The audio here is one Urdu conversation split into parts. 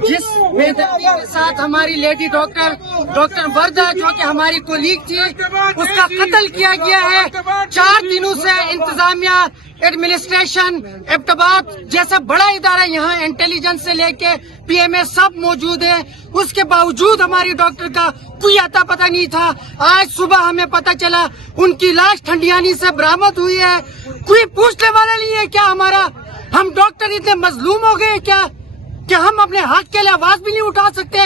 جس بےدردی کے ساتھ ہماری لیڈی ڈاکٹر وردہ جو کہ ہماری کولیگ تھی اس کا قتل کیا گیا ہے. 4 دنوں سے انتظامیہ ایڈمنسٹریشن ابتباد جیسا بڑا ادارہ یہاں انٹیلیجنس سے لے کے پی ایم اے سب موجود ہے. اس کے باوجود ہماری ڈاکٹر کا کوئی اتا پتہ نہیں تھا. آج صبح ہمیں پتہ چلا ان کی لاش ٹھنڈیانی سے برآمد ہوئی ہے. کوئی پوچھنے والا نہیں ہے کیا ہمارا؟ ہم ڈاکٹر اتنے مظلوم ہو گئے کیا کہ ہم اپنے حق کے لیے آواز بھی نہیں اٹھا سکتے؟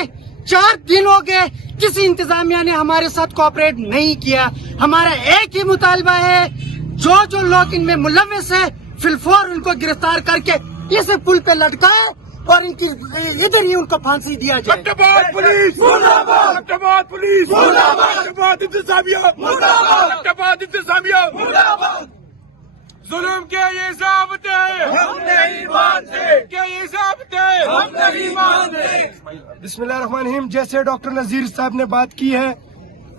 4 دن ہو گئے کسی انتظامیہ نے ہمارے ساتھ کوآپریٹ نہیں کیا. ہمارا ایک ہی مطالبہ ہے جو لوگ ان میں ملوث ہیں فی الفور ان کو گرفتار کر کے اس پل پہ لٹکائے اور ان کی ادھر ہی ان کو پھانسی دیا جائے. پولیس مرد آباد، پولیس مرد آباد، انتظامیہ مرد آباد، انتظامیہ مرد آباد. ظلم کے یہ ضابط ہے ہم نہیں مانتے، کیا یہ ضابط ہے ہم نہیں مانتے. بسم اللہ الرحمن الرحیم. جیسے ڈاکٹر نذیر صاحب نے بات کی ہے،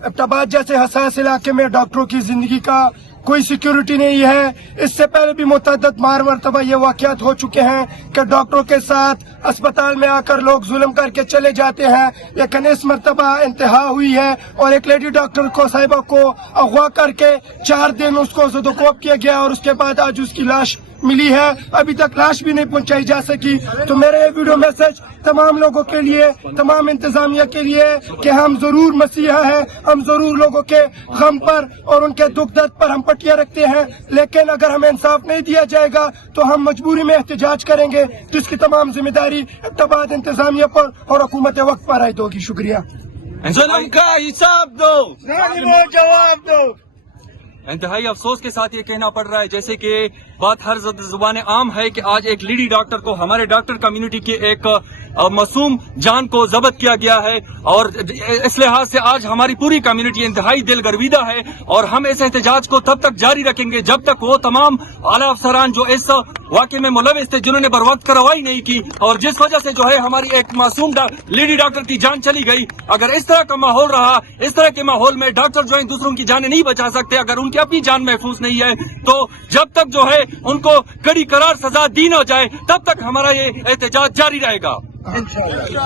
ابتباد جیسے حساس علاقے میں ڈاکٹروں کی زندگی کا کوئی سیکیورٹی نہیں ہے. اس سے پہلے بھی متعدد مرتبہ یہ واقعات ہو چکے ہیں کہ ڈاکٹروں کے ساتھ اسپتال میں آ کر لوگ ظلم کر کے چلے جاتے ہیں، لیکن اس مرتبہ انتہا ہوئی ہے اور ایک لیڈی ڈاکٹر کو صاحبہ کو اغوا کر کے 4 دن اس کو زدوکوب کیا گیا اور اس کے بعد آج اس کی لاش ملی ہے. ابھی تک لاش بھی نہیں پہنچائی جا سکی. تو میرا یہ ویڈیو میسج تمام لوگوں کے لیے، تمام انتظامیہ کے لیے کہ ہم ضرور مسیحا ہیں، ہم ضرور لوگوں کے غم پر اور ان کے دکھ درد پر ہم پٹیاں رکھتے ہیں، لیکن اگر ہمیں انصاف نہیں دیا جائے گا تو ہم مجبوری میں احتجاج کریں گے، جس کی تمام ذمہ داری ابتباد انتظامیہ پر اور حکومت وقت پر عائد ہوگی. شکریہ. ظلم کا حساب دو، جواب دو. انتہائی افسوس کے ساتھ یہ کہنا پڑ رہا ہے جیسے کہ بات ہر زبان عام ہے کہ آج ایک لیڈی ڈاکٹر کو، ہمارے ڈاکٹر کمیونٹی کے ایک معصوم جان کو ضبط کیا گیا ہے، اور اس لحاظ سے آج ہماری پوری کمیونٹی انتہائی دل گرویدہ ہے. اور ہم اس احتجاج کو تب تک جاری رکھیں گے جب تک وہ تمام اعلیٰ افسران جو اس واقعے میں ملوث تھے، جنہوں نے بروقت کارروائی نہیں کی اور جس وجہ سے جو ہے ہماری ایک معصوم لیڈی ڈاکٹر کی جان چلی گئی. اگر اس طرح کا ماحول رہا، اس طرح کے ماحول میں ڈاکٹر جو ہیں دوسروں کی جانیں نہیں بچا سکتے، اگر ان کی اپنی جان محفوظ نہیں ہے، تو جب تک جو ہے ان کو کڑی قرار سزا دی نہ جائے تب تک ہمارا یہ احتجاج جاری رہے گا. انشاءاللہ.